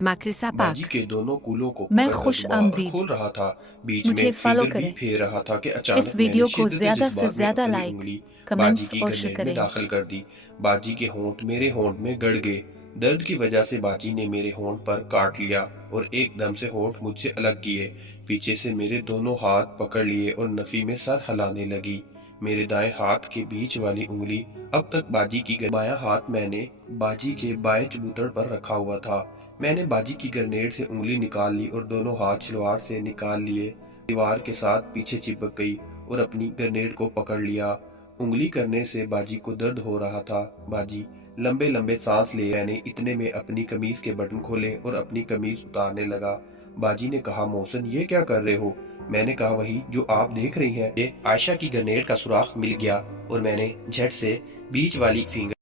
Makrisa बाजी Pak. के दोनों कूलों को मैं पकड़कर खुश दबा और आमदीद। खोल रहा था। बीच मुझे में फॉलो फिंगर भी करें। फेर रहा था कि इस अचानक मैंने वीडियो को शिद्दत ज्यादा से जज्बात में ज्यादा अपनी लाइक, उंगली बाजी कमेंट्स की और शेयर ग्रेनेड में करें। दाखिल कर दी। बाजी के होंठ मेरे होंठ में गड़ गए। दर्द की वजह से बाजी ने मेरे होंठ पर काट लिया और एकदम से होंठ मुझसे अलग किए। पीछे से मेरे दोनों हाथ पकड़ लिए और नफी में सर हिलाने लगी। मेरे दाएं हाथ के बीच वाली उंगली अब तक बाजी की बायां हाथ मैंने बाजी के बाएं चबूतड़ पर रखा हुआ था। मैंने बाजी की ग्रेनेड से उंगली निकाल ली और दोनों हाथ शलवार से निकाल लिए। दीवार के साथ पीछे चिपक गई और अपनी ग्रेनेड को पकड़ लिया। उंगली करने से बाजी को दर्द हो रहा था। बाजी लंबे लंबे सांस ले। मैंने इतने में अपनी कमीज के बटन खोले और अपनी कमीज उतारने लगा। बाजी ने कहा, मोहसिन ये क्या कर रहे हो? मैंने कहा, वही जो आप देख रही हैं। आयशा की ग्रेनेड का सुराख मिल गया और मैंने झट से बीच वाली फिंगर